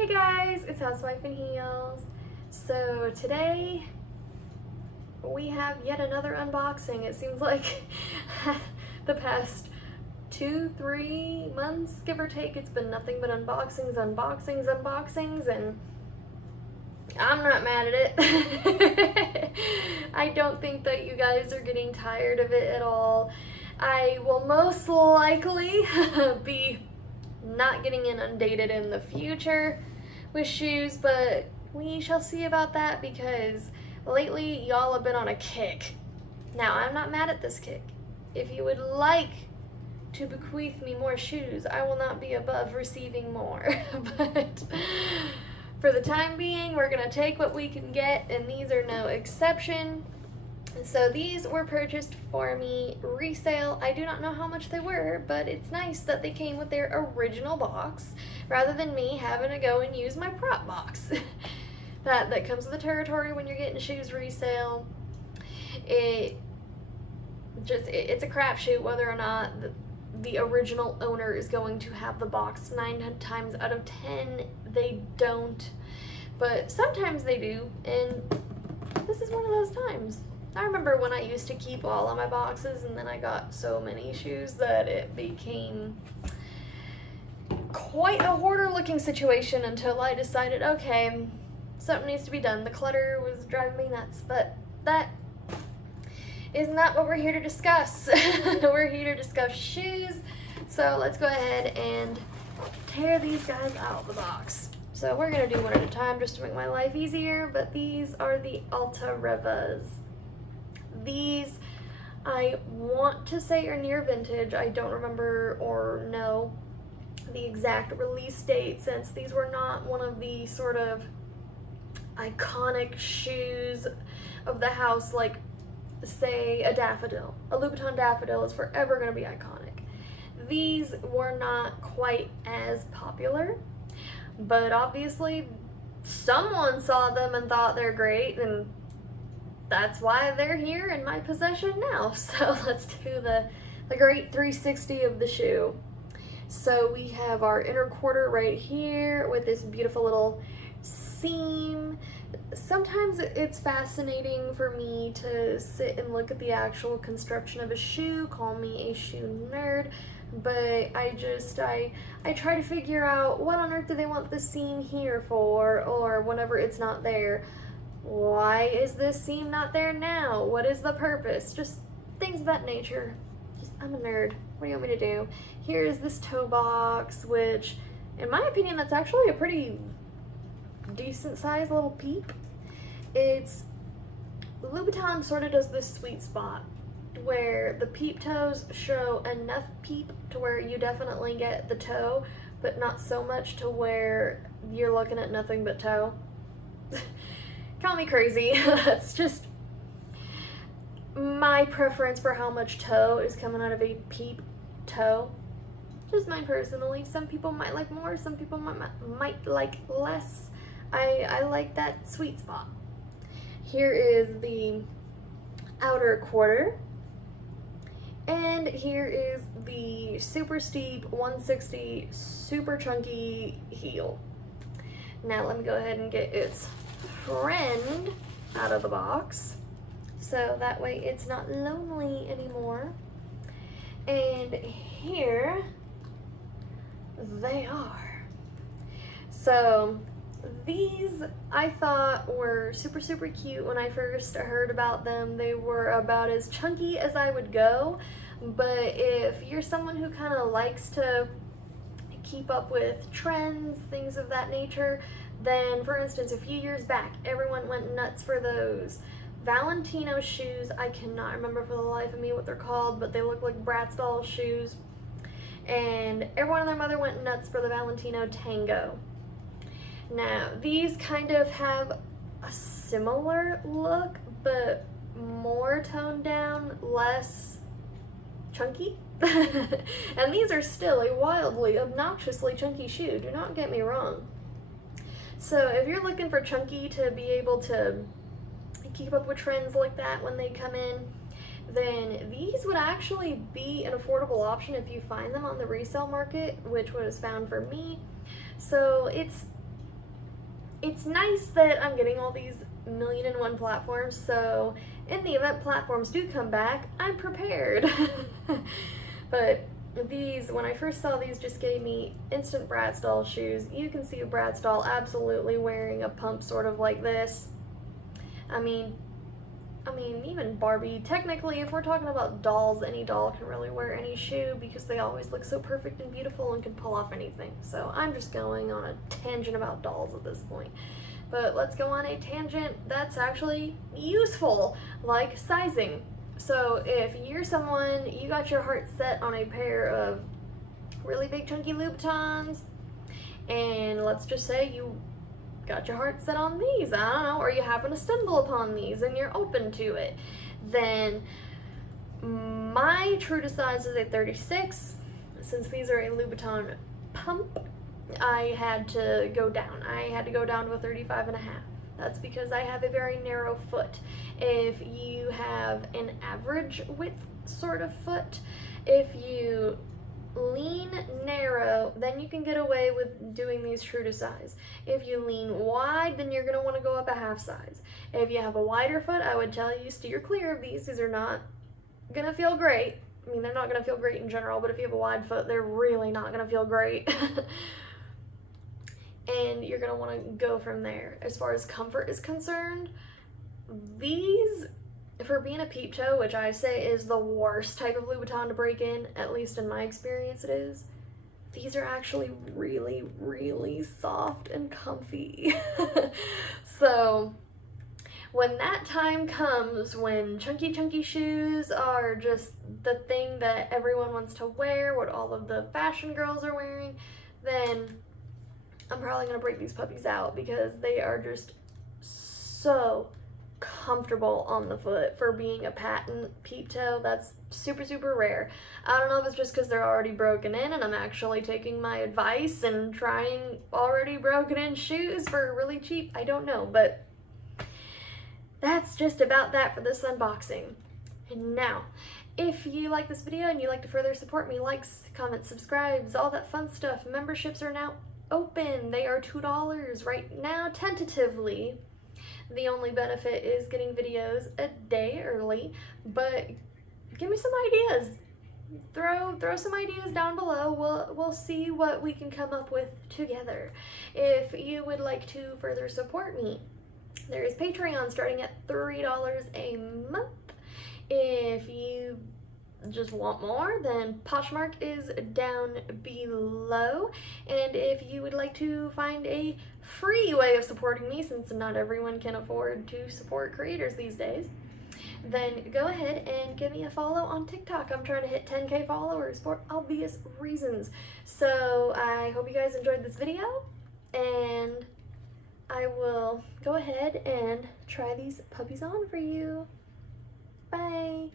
Hey guys, it's Housewife in Heels. So today we have yet another unboxing. It seems like the past 2-3 months, give or take, it's been nothing but unboxings, and I'm not mad at it. I don't think that you guys are getting tired of it at all. I will most likely be not getting inundated in the future with shoes, but we shall see about that because lately y'all have been on a kick. Now, I'm not mad at this kick. If you would like to bequeath me more shoes, I will not be above receiving more. But for the time being, we're gonna take what we can get, and these are no exception. So these were purchased for me resale. I do not know how much they were, but it's nice that they came with their original box rather than me having to go and use my prop box. that comes with the territory when you're getting shoes resale. It's a crapshoot whether or not the original owner is going to have the box. 9 times out of 10 they don't, but sometimes they do, and this is one of those times. I remember when I used to keep all of my boxes, and then I got so many shoes that it became quite a hoarder looking situation until I decided, okay, something needs to be done. The clutter was driving me nuts, but that is not what we're here to discuss. We're here to discuss shoes. So let's go ahead and tear these guys out of the box. So we're gonna do one at a time just to make my life easier, but these are the Altarevas. These, I want to say, are near vintage. I don't remember or know the exact release date, since these were not one of the sort of iconic shoes of the house, like say a daffodil. A Louboutin daffodil is forever going to be iconic. These were not quite as popular, but obviously someone saw them and thought they're great, and that's why they're here in my possession now. So let's do the great 360 of the shoe. So we have our inner quarter right here with this beautiful little seam. Sometimes it's fascinating for me to sit and look at the actual construction of a shoe. Call me a shoe nerd, but I try to figure out what on earth do they want the seam here for, or whenever it's not there, why is this seam not there now? What is the purpose? Just things of that nature. I'm a nerd. What do you want me to do? Here's this toe box, which, in my opinion, that's actually a pretty decent sized little peep. It's Louboutin sort of does this sweet spot where the peep toes show enough peep to where you definitely get the toe, but not so much to where you're looking at nothing but toe. Call me crazy. That's just my preference for how much toe is coming out of a peep toe. Just mine personally. Some people might like more, some people might like less. I like that sweet spot. Here is the outer quarter, and here is the super steep 160 super chunky heel. Now let me go ahead and get its friend out of the box, so that way it's not lonely anymore. And here they are. So these I thought were super cute when I first heard about them. They were about as chunky as I would go, but if you're someone who kind of likes to keep up with trends, things of that nature, then for instance a few years back everyone went nuts for those Valentino shoes. I cannot remember for the life of me what they're called, but they look like Bratz doll shoes, and everyone and their mother went nuts for the Valentino Tango. Now these kind of have a similar look, but more toned down, less chunky. And these are still a wildly, obnoxiously chunky shoe, do not get me wrong. So if you're looking for chunky to be able to keep up with trends like that when they come in, then these would actually be an affordable option if you find them on the resale market, which was found for me. So it's it's nice that I'm getting all these 1,000,001 platforms, so in the event platforms do come back, I'm prepared. But these, when I first saw these, just gave me instant Bratz doll shoes. You can see a Bratz doll absolutely wearing a pump sort of like this. I mean, even Barbie, technically, if we're talking about dolls, any doll can really wear any shoe because they always look so perfect and beautiful and can pull off anything. So I'm just going on a tangent about dolls at this point. But let's go on a tangent that's actually useful, like sizing. So if you're someone, you got your heart set on a pair of really big chunky Louboutins, and let's just say you got your heart set on these, I don't know, or you happen to stumble upon these and you're open to it, then my true to size is a 36. Since these are a Louboutin pump, I had to go down. I had to go down to a 35.5. That's because I have a very narrow foot. If you have an average width sort of foot, if you lean narrow, then you can get away with doing these true to size. If you lean wide, then you're going to want to go up a half size. If you have a wider foot, I would tell you steer clear of these. These are not going to feel great. I mean, they're not going to feel great in general, but if you have a wide foot, they're really not going to feel great. And you're going to want to go from there. As far as comfort is concerned, these, for being a peep toe, which I say is the worst type of Louboutin to break in, at least in my experience it is, these are actually really, really soft and comfy. So when that time comes, when chunky shoes are just the thing that everyone wants to wear, what all of the fashion girls are wearing, then I'm probably going to break these puppies out because they are just so comfortable on the foot for being a patent peep toe. That's super, super rare. I don't know if it's just because they're already broken in and I'm actually taking my advice and trying already broken in shoes for really cheap. I don't know, but that's just about that for this unboxing. And now, if you like this video and you'd like to further support me, likes, comments, subscribes, all that fun stuff, memberships are now open. They are $2 right now, tentatively. The only benefit is getting videos a day early, but give me some ideas. Throw some ideas down below. We'll see what we can come up with together. If you would like to further support me, there is Patreon starting at $3 a month. If you just want more, then Poshmark is down below. And if you would like to find a free way of supporting me, since not everyone can afford to support creators these days, then go ahead and give me a follow on TikTok. I'm trying to hit 10K followers for obvious reasons. So I hope you guys enjoyed this video, and I will go ahead and try these puppies on for you. Bye.